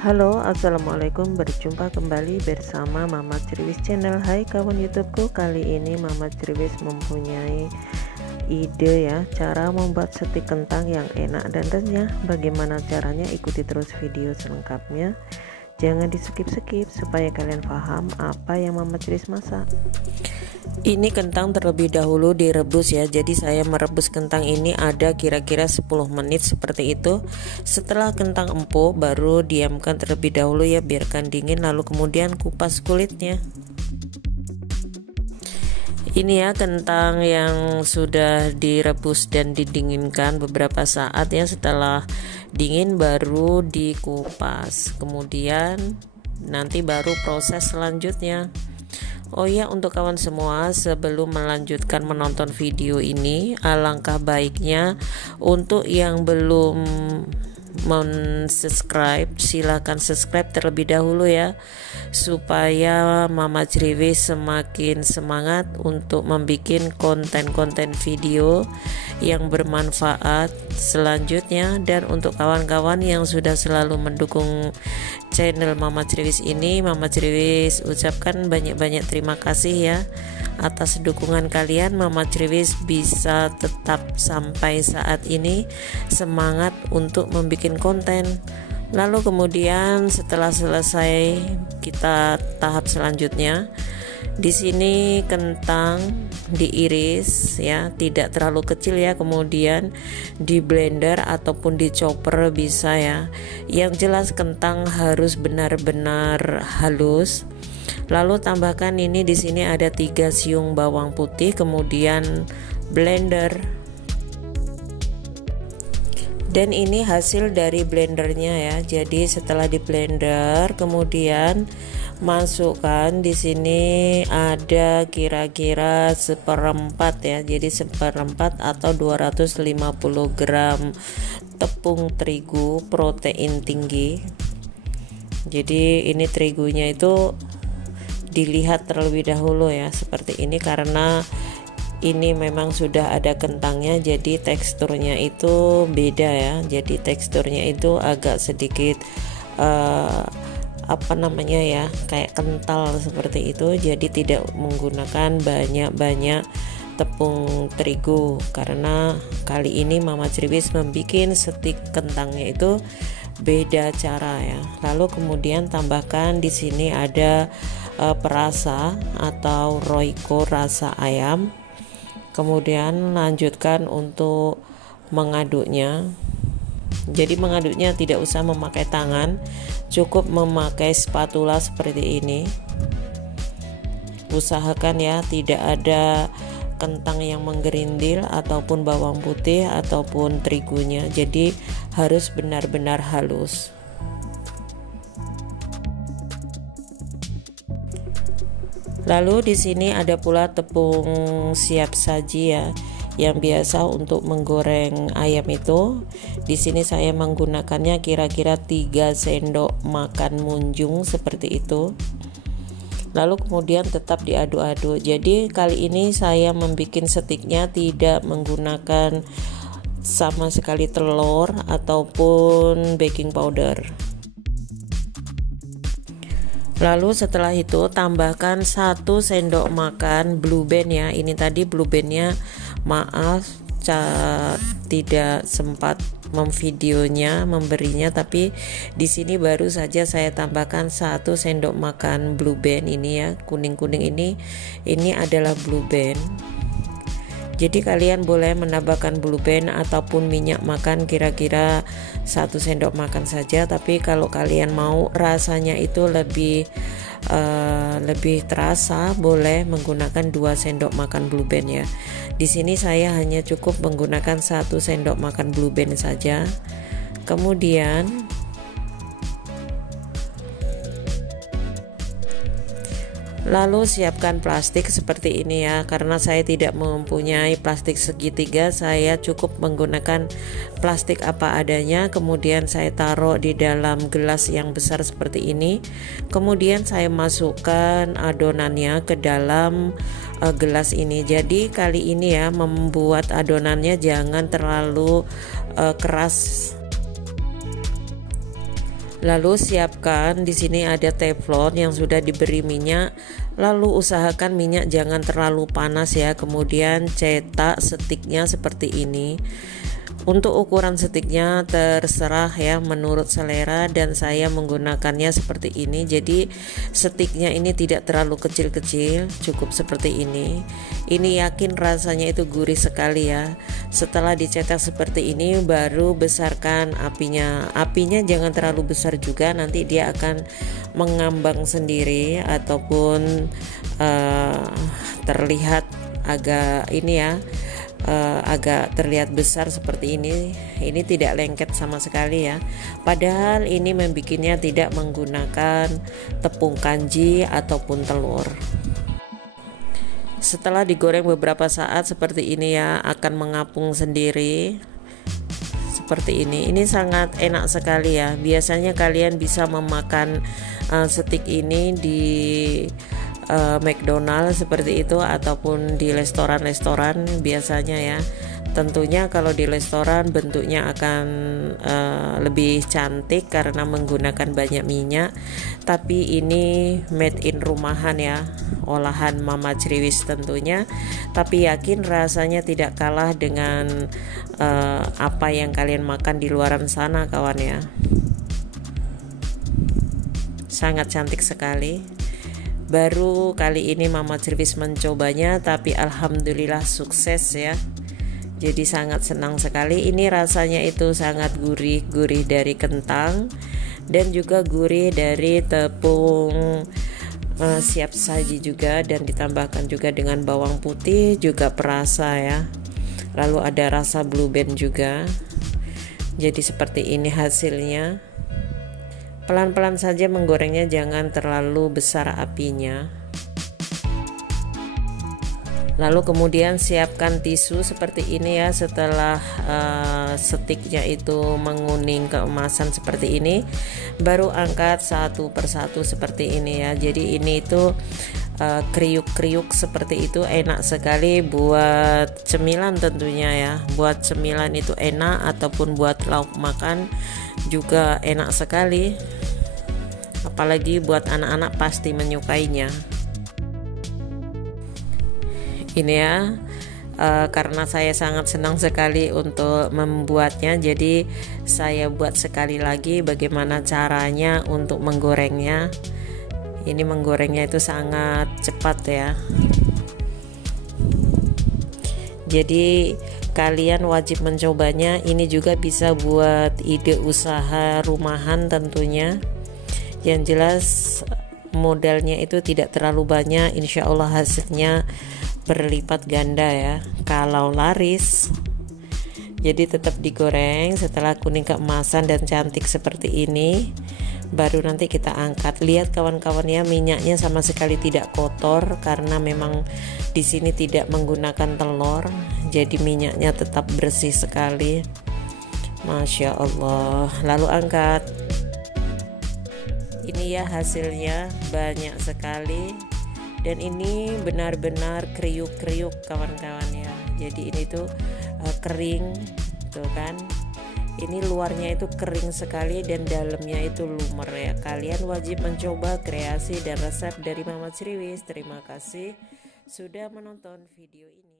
Halo, assalamualaikum. Berjumpa kembali bersama Mama Criwis Channel. Hai kawan YouTubeku, kali ini Mama Criwis mempunyai ide ya, cara membuat stik kentang yang enak dan renyah. Bagaimana caranya? Ikuti terus video selengkapnya. Jangan di skip-skip supaya kalian paham apa yang Mama Criwis masak. Ini kentang terlebih dahulu direbus ya. Jadi saya merebus kentang ini ada kira-kira 10 menit seperti itu. Setelah kentang empuk baru diamkan terlebih dahulu ya, biarkan dingin, lalu kemudian kupas kulitnya. Ini ya kentang yang sudah direbus dan didinginkan beberapa saat ya. Setelah dingin baru dikupas, kemudian nanti baru proses selanjutnya. Oh ya, untuk kawan semua, sebelum melanjutkan menonton video ini, alangkah baiknya untuk yang belum subscribe, silahkan subscribe terlebih dahulu ya, supaya Mama Criwis semakin semangat untuk membuat konten-konten video yang bermanfaat selanjutnya. Dan untuk kawan-kawan yang sudah selalu mendukung channel Mama Criwis ini, Mama Criwis ucapkan banyak-banyak terima kasih ya atas dukungan kalian. Mama Criwis bisa tetap sampai saat ini semangat untuk membuat konten. Lalu kemudian setelah selesai, kita tahap selanjutnya. Di sini kentang diiris ya, tidak terlalu kecil ya, kemudian di blender ataupun di chopper bisa ya. Yang jelas kentang harus benar-benar halus. Lalu tambahkan ini, di sini ada 3 siung bawang putih, kemudian blender. Dan ini hasil dari blendernya ya. Jadi setelah di blender kemudian masukkan, di sini ada kira-kira 1/4 ya. Jadi 1/4 atau 250 gram tepung terigu protein tinggi. Jadi ini terigunya itu dilihat terlebih dahulu ya, seperti ini, karena ini memang sudah ada kentangnya, jadi teksturnya itu beda ya. Jadi teksturnya itu agak sedikit kayak kental seperti itu. Jadi tidak menggunakan banyak-banyak tepung terigu, karena kali ini Mama Criwis membuat stik kentangnya itu beda cara ya. Lalu kemudian tambahkan, di sini ada perasa atau Royco rasa ayam. Kemudian lanjutkan untuk mengaduknya. Jadi mengaduknya tidak usah memakai tangan, cukup memakai spatula seperti ini. Usahakan ya tidak ada kentang yang menggerindil ataupun bawang putih ataupun terigunya. Jadi harus benar-benar halus. Lalu di sini ada pula tepung siap saji ya, yang biasa untuk menggoreng ayam itu. Di sini saya menggunakannya kira-kira 3 sendok makan munjung seperti itu. Lalu kemudian tetap diaduk-aduk. Jadi kali ini saya membuat stiknya tidak menggunakan sama sekali telur ataupun baking powder. Lalu setelah itu tambahkan 1 sendok makan blue band ya. Ini tadi blue bandnya, maaf tidak sempat memvideonya, memberinya, tapi di sini baru saja saya tambahkan 1 sendok makan blue band ini ya, kuning-kuning ini adalah blue band. Jadi kalian boleh menambahkan blue band ataupun minyak makan kira-kira 1 sendok makan saja. Tapi kalau kalian mau rasanya itu lebih terasa, boleh menggunakan 2 sendok makan blue band ya. Di sini saya hanya cukup menggunakan 1 sendok makan blue band saja. Kemudian lalu siapkan plastik seperti ini ya. Karena saya tidak mempunyai plastik segitiga, saya cukup menggunakan plastik apa adanya. Kemudian saya taruh di dalam gelas yang besar seperti ini. Kemudian saya masukkan adonannya ke dalam gelas ini. Jadi kali ini ya, membuat adonannya jangan terlalu keras. Lalu siapkan di sini ada teflon yang sudah diberi minyak. Lalu usahakan minyak jangan terlalu panas ya. Kemudian cetak stiknya seperti ini. Untuk ukuran stiknya terserah ya, menurut selera, dan saya menggunakannya seperti ini. Jadi stiknya ini tidak terlalu kecil-kecil, cukup seperti ini. Ini yakin rasanya itu gurih sekali ya. Setelah dicetak seperti ini baru besarkan apinya. Apinya jangan terlalu besar juga, nanti dia akan mengambang sendiri ataupun terlihat agak ini ya, agak terlihat besar seperti ini. Ini tidak lengket sama sekali ya. Padahal ini membikinnya tidak menggunakan tepung kanji ataupun telur. Setelah digoreng beberapa saat seperti ini ya, akan mengapung sendiri seperti ini. Ini sangat enak sekali ya. Biasanya kalian bisa memakan stik ini di McDonald's seperti itu ataupun di restoran-restoran biasanya ya. Tentunya kalau di restoran bentuknya akan lebih cantik karena menggunakan banyak minyak. Tapi ini made in rumahan ya, olahan Mama Criwis tentunya. Tapi yakin rasanya tidak kalah dengan apa yang kalian makan di luaran sana kawan ya. Sangat cantik sekali. Baru kali ini Mama Criwis mencobanya, tapi alhamdulillah sukses ya. Jadi sangat senang sekali. Ini rasanya itu sangat gurih dari kentang dan juga gurih dari tepung siap saji juga, dan ditambahkan juga dengan bawang putih juga perasa ya. Lalu ada rasa blue band juga. Jadi seperti ini hasilnya. Pelan-pelan saja menggorengnya, jangan terlalu besar apinya. Lalu kemudian siapkan tisu seperti ini ya. Setelah stiknya itu menguning keemasan seperti ini, baru angkat satu persatu seperti ini ya. Jadi ini itu kriuk-kriuk seperti itu, enak sekali buat cemilan tentunya ya. Buat cemilan itu enak, ataupun buat lauk makan juga enak sekali. Apalagi buat anak-anak pasti menyukainya. Ini ya, karena saya sangat senang sekali untuk membuatnya, jadi saya buat sekali lagi bagaimana caranya untuk menggorengnya. Ini menggorengnya itu sangat cepat ya. Jadi kalian wajib mencobanya. Ini juga bisa buat ide usaha rumahan tentunya. Yang jelas modalnya itu tidak terlalu banyak, insya Allah hasilnya berlipat ganda ya kalau laris. Jadi tetap digoreng. Setelah kuning keemasan dan cantik seperti ini, baru nanti kita angkat. Lihat kawan-kawan ya, minyaknya sama sekali tidak kotor karena memang di sini tidak menggunakan telur. Jadi minyaknya tetap bersih sekali. Masya Allah. Lalu angkat. Ini ya hasilnya, banyak sekali. Dan ini benar-benar kriuk-kriuk kawan-kawan ya. Jadi ini tuh kering tuh kan. Ini luarnya itu kering sekali dan dalamnya itu lumer ya. Kalian wajib mencoba kreasi dan resep dari Mama Criwis. Terima kasih sudah menonton video ini.